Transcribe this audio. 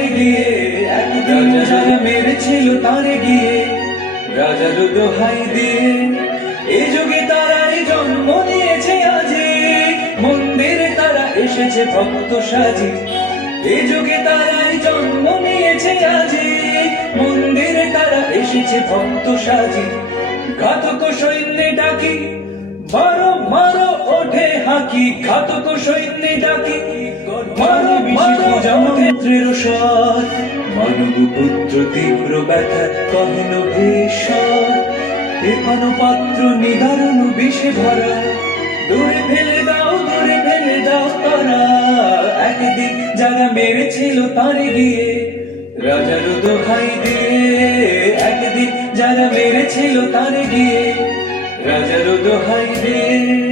তারে গিয়ে, একদিন যারা মেরেছিল তারে গিয়ে, রাজার দোহাই দিয়ে। এই যুগে তারাই জন্ম নিয়েছে আজি, মন্দিরে তারা এসেছে ভক্ত সাজি। এই যুগে তারাই জন্ম নিয়েছে আজি, মন্দিরে তারা এসেছে ভক্ত সাজি। ঘাতক সৈন্যে ডাকি, মারো মারো ওঠে হাকি, ঘাতক সৈন্যে ডাকি, মারো মারো মন্ত্রের স্বর। মানব পুত্র তীব্র ব্যথা কহেন ভীষণ, এপানো পাত্র নিদারুণ বিষে ভরা। দূরে ফেলে দাও, দূরে ফেলে দাও তারা, একদিন যারা মেরেছিল তারে গিয়ে, রাজার দোহাই দিয়ে। একদিন যারা মেরেছিল তারে গিয়ে, রাজার দোহাই দিয়ে।